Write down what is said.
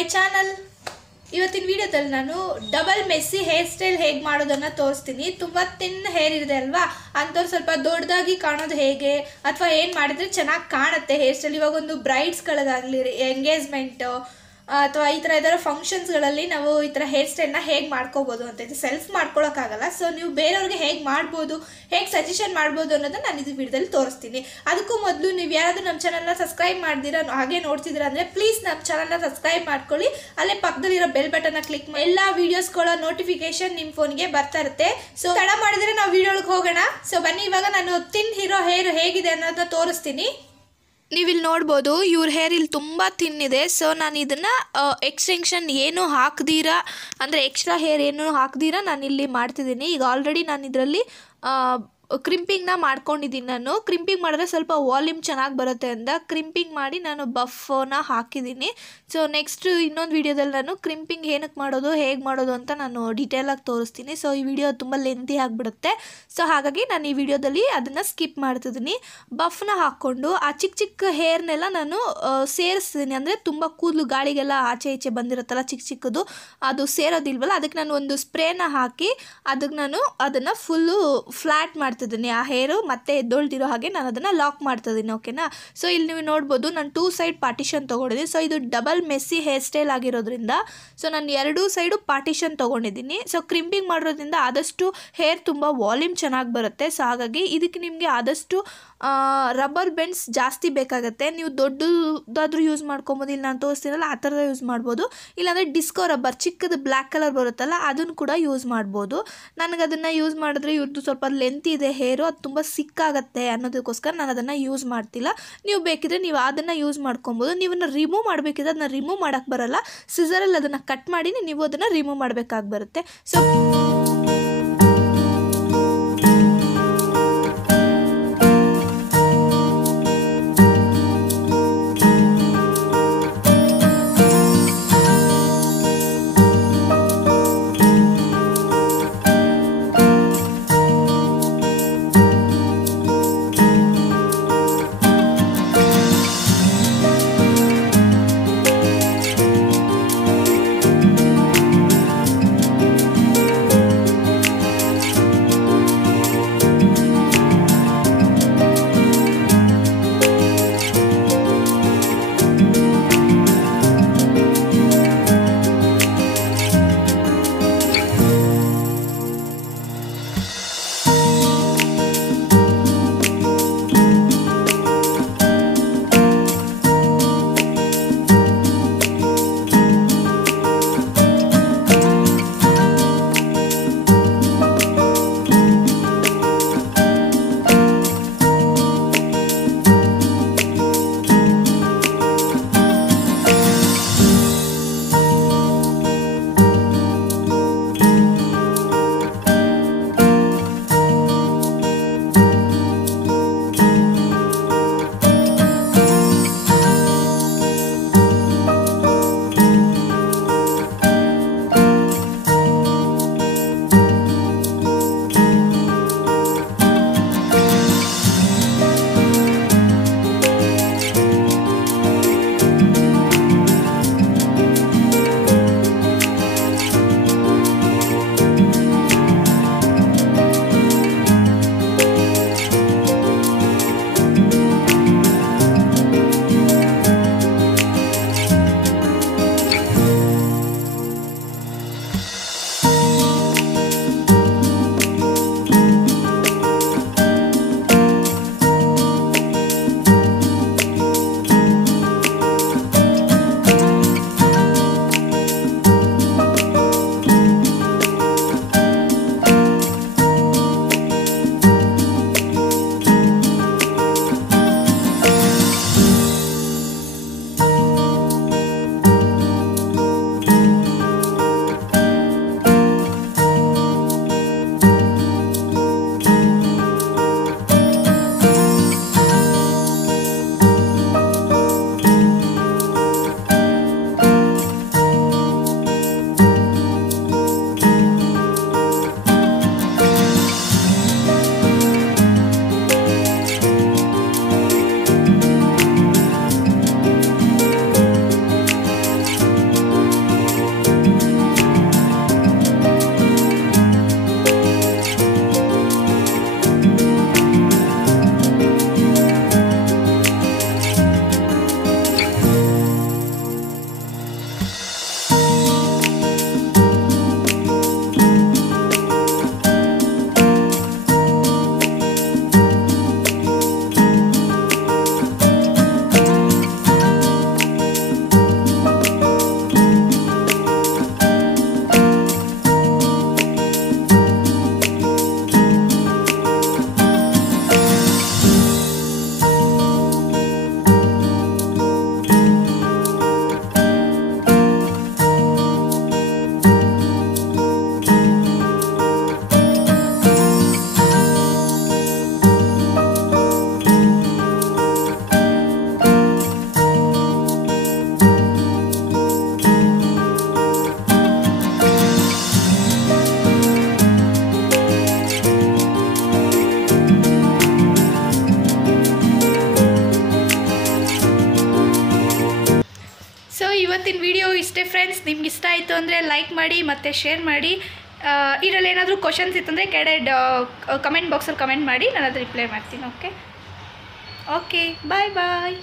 My channel. ಇವತ್ತಿನ ವಿಡಿಯೋದಲ್ಲಿ ನಾನು ಡಬಲ್ ಮೆಸ್ಸಿ ಹೇರ್ ಸ್ಟೈಲ್ ಹೇಗೆ ಮಾಡೋದನ್ನು ತೋರಿಸ್ತೀನಿ. ತುಂಬ ತಿನ್ ಹೇರ್ ಇದೆ ಅಲ್ವಾ, ಅಂಥವ್ರು ಸ್ವಲ್ಪ ದೊಡ್ಡದಾಗಿ ಕಾಣೋದು ಹೇಗೆ ಅಥವಾ ಏನು ಮಾಡಿದರೆ ಚೆನ್ನಾಗಿ ಕಾಣುತ್ತೆ ಹೇರ್ ಸ್ಟೈಲ್. ಇವಾಗ ಒಂದು ಬ್ರೈಡ್ಸ್ಗಳಿಗಾಗಲಿ ಎಂಗೇಜ್ಮೆಂಟು ಅಥವಾ ಈ ಥರ ಇದರ ಫಂಕ್ಷನ್ಸ್ಗಳಲ್ಲಿ ನಾವು ಈ ಥರ ಹೇರ್ ಸ್ಟೈಲ್ನ ಹೇಗೆ ಮಾಡ್ಕೋಬೋದು ಅಂತ. ಇದು ಸೆಲ್ಫ್ ಮಾಡ್ಕೊಳಕ್ಕಾಗಲ್ಲ. ಸೊ ನೀವು ಬೇರೆಯವ್ರಿಗೆ ಹೇಗೆ ಮಾಡ್ಬೋದು, ಹೇಗೆ ಸಜೆಷನ್ ಮಾಡ್ಬೋದು ಅನ್ನೋದನ್ನ ನಾನು ಇದು ವಿಡಿಯೋದಲ್ಲಿ ತೋರಿಸ್ತೀನಿ. ಅದಕ್ಕೂ ಮೊದಲು ನೀವು ಯಾರಾದರೂ ನಮ್ಮ ಚಾನಲ್ನ ಸಬ್ಸ್ಕ್ರೈಬ್ ಮಾಡ್ದಿರಾ ಹಾಗೆ ನೋಡ್ತಿದ್ದೀರಾ ಅಂದರೆ ಪ್ಲೀಸ್ ನಮ್ಮ ಚಾನಲ್ನ ಸಬ್ಸ್ಕ್ರೈಬ್ ಮಾಡ್ಕೊಳ್ಳಿ. ಅಲ್ಲೇ ಪಕ್ಕದಲ್ಲಿರೋ ಬೆಲ್ ಬಟನ್ನ ಕ್ಲಿಕ್ ಮಾಡಿ ಎಲ್ಲ ವೀಡಿಯೋಸ್ಗಳ ನೋಟಿಫಿಕೇಶನ್ ನಿಮ್ಮ ಫೋನ್ಗೆ ಬರ್ತಾ ಇರುತ್ತೆ. ಸೊ ತಡ ಮಾಡಿದರೆ ನಾವು ವಿಡಿಯೋಗೆ ಹೋಗೋಣ. ಸೊ ಬನ್ನಿ, ಇವಾಗ ನಾನು ತಿನ್ ಹೀರೋ ಹೇರ್ ಹೇಗಿದೆ ಅನ್ನೋದನ್ನ ತೋರಿಸ್ತೀನಿ. ನೀವಿಲ್ಲಿ ನೋಡ್ಬೋದು, ಇವ್ರ ಹೇರ್ ಇಲ್ಲಿ ತುಂಬ ತಿನ್ನಿದೆ. ಸೊ ನಾನು ಇದನ್ನು ಎಕ್ಸ್ಟೆನ್ಷನ್ ಏನು ಹಾಕ್ದಿರಾ, ಅಂದರೆ ಎಕ್ಸ್ಟ್ರಾ ಹೇರ್ ಏನು ಹಾಕ್ದಿರಾ ನಾನು ಇಲ್ಲಿ ಮಾಡ್ತಿದ್ದೀನಿ. ಈಗ ಆಲ್ರೆಡಿ ನಾನು ಇದರಲ್ಲಿ ಕ್ರಿಂಪಿಂಗ್ನ ಮಾಡ್ಕೊಂಡಿದ್ದೀನಿ. ನಾನು ಕ್ರಿಂಪಿಂಗ್ ಮಾಡಿದ್ರೆ ಸ್ವಲ್ಪ ವಾಲ್ಯೂಮ್ ಚೆನ್ನಾಗಿ ಬರುತ್ತೆ ಅಂತ ಕ್ರಿಂಪಿಂಗ್ ಮಾಡಿ ನಾನು ಬಫ್ನ ಹಾಕಿದ್ದೀನಿ. ಸೊ ನೆಕ್ಸ್ಟ್ ಇನ್ನೊಂದು ವೀಡಿಯೋದಲ್ಲಿ ನಾನು ಕ್ರಿಂಪಿಂಗ್ ಏನಕ್ಕೆ ಮಾಡೋದು, ಹೇಗೆ ಮಾಡೋದು ಅಂತ ನಾನು ಡೀಟೇಲಾಗಿ ತೋರಿಸ್ತೀನಿ. ಸೊ ಈ ವಿಡಿಯೋ ತುಂಬ ಲೆಂತಿ ಆಗಿಬಿಡುತ್ತೆ. ಸೊ ಹಾಗಾಗಿ ನಾನು ಈ ವಿಡಿಯೋದಲ್ಲಿ ಅದನ್ನು ಸ್ಕಿಪ್ ಮಾಡ್ತಿದ್ದೀನಿ. ಬಫ್ನ ಹಾಕ್ಕೊಂಡು ಆ ಚಿಕ್ಕ ಚಿಕ್ಕ ಹೇರ್ನೆಲ್ಲ ನಾನು ಸೇರಿಸ್ತೀನಿ. ಅಂದರೆ ತುಂಬ ಕೂದಲು ಗಾಳಿಗೆಲ್ಲ ಆಚೆ ಈಚೆ ಬಂದಿರುತ್ತಲ್ಲ ಚಿಕ್ಕ ಚಿಕ್ಕದು, ಅದು ಸೇರೋದಿಲ್ವಲ್ಲ, ಅದಕ್ಕೆ ನಾನು ಒಂದು ಸ್ಪ್ರೇನ ಹಾಕಿ ಅದಕ್ಕೆ ನಾನು ಅದನ್ನು ಫುಲ್ಲು ಫ್ಲ್ಯಾಟ್ ಮಾಡ್ತೀನಿ. ಆ ಹೇರು ಮತ್ತೆ ಎದ್ದೊಳ್ದಿರೋ ಹಾಗೆ ನಾನು ಅದನ್ನು ಲಾಕ್ ಮಾಡ್ತಿದ್ದೀನಿ. ಓಕೆನಾ. ಸೊ ಇಲ್ಲಿ ನೀವು ನೋಡ್ಬೋದು, ನಾನು 2 ಸೈಡ್ ಪಾರ್ಟಿಷನ್ ತೊಗೊಂಡಿದ್ದೀನಿ. ಸೊ ಇದು ಡಬಲ್ ಮೆಸ್ಸಿ ಹೇರ್ ಸ್ಟೈಲ್ ಆಗಿರೋದ್ರಿಂದ ಸೊ ನಾನು 2 ಸೈಡು ಪಾರ್ಟಿಷನ್ ತೊಗೊಂಡಿದ್ದೀನಿ. ಸೊ ಕ್ರಿಂಪಿಂಗ್ ಮಾಡೋದ್ರಿಂದ ಆದಷ್ಟು ಹೇರ್ ತುಂಬ ವಾಲ್ಯೂಮ್ ಚೆನ್ನಾಗಿ ಬರುತ್ತೆ. ಸೊ ಹಾಗಾಗಿ ಇದಕ್ಕೆ ನಿಮಗೆ ಆದಷ್ಟು ರಬ್ಬರ್ ಬೆಂಡ್ಸ್ ಜಾಸ್ತಿ ಬೇಕಾಗುತ್ತೆ. ನೀವು ದೊಡ್ಡದಾದರೂ ಯೂಸ್ ಮಾಡ್ಕೊಬೋದು, ಇಲ್ಲಿ ನಾನು ತೋರಿಸ್ತೀನಲ್ಲ ಆ ಥರದ ಯೂಸ್ ಮಾಡ್ಬೋದು. ಇಲ್ಲಾಂದರೆ ಡಿಸ್ಕೋ ರಬ್ಬರ್ ಚಿಕ್ಕದು ಬ್ಲ್ಯಾಕ್ ಕಲರ್ ಬರುತ್ತಲ್ಲ ಅದನ್ನು ಕೂಡ ಯೂಸ್ ಮಾಡ್ಬೋದು. ನನಗೆ ಅದನ್ನು ಯೂಸ್ ಮಾಡಿದ್ರೆ ಇವ್ರದ್ದು ಸ್ವಲ್ಪ ಲೆಂತ್ ಇದೆ ಹೇರು, ಅದು ತುಂಬ ಸಿಕ್ಕಾಗತ್ತೆ ಅನ್ನೋದಕ್ಕೋಸ್ಕರ ನಾನು ಅದನ್ನು ಯೂಸ್ ಮಾಡ್ತಿಲ್ಲ. ನೀವು ಬೇಕಿದ್ರೆ ನೀವು ಅದನ್ನು ಯೂಸ್ ಮಾಡ್ಕೊಬೋದು. ನೀವನ್ನ ರಿಮೂವ್ ಮಾಡಬೇಕಿದ್ರೆ ಅದನ್ನ ರಿಮೂವ್ ಮಾಡೋಕ್ಕೆ ಬರಲ್ಲ, ಸಿಸರಲ್ಲಿ ಅದನ್ನು ಕಟ್ ಮಾಡಿ ನೀವು ಅದನ್ನು ರಿಮೂವ್ ಮಾಡಬೇಕಾಗಿ ಬರುತ್ತೆ. ಸೊ ಇವತ್ತಿನ ವಿಡಿಯೋ ಇಷ್ಟೇ ಫ್ರೆಂಡ್ಸ್. ನಿಮ್ಗೆ ಇಷ್ಟ ಆಯಿತು ಅಂದರೆ ಲೈಕ್ ಮಾಡಿ ಮತ್ತು ಶೇರ್ ಮಾಡಿ. ಇದರಲ್ಲಿ ಏನಾದರೂ ಕ್ವಶನ್ಸ್ ಇತ್ತಂದರೆ ಕೆಳಗಡೆ ಕಮೆಂಟ್ ಬಾಕ್ಸಲ್ಲಿ ಕಮೆಂಟ್ ಮಾಡಿ, ನಾನು ಅದು ರಿಪ್ಲೈ ಮಾಡ್ತೀನಿ. ಓಕೆ ಬಾಯ್ ಬಾಯ್.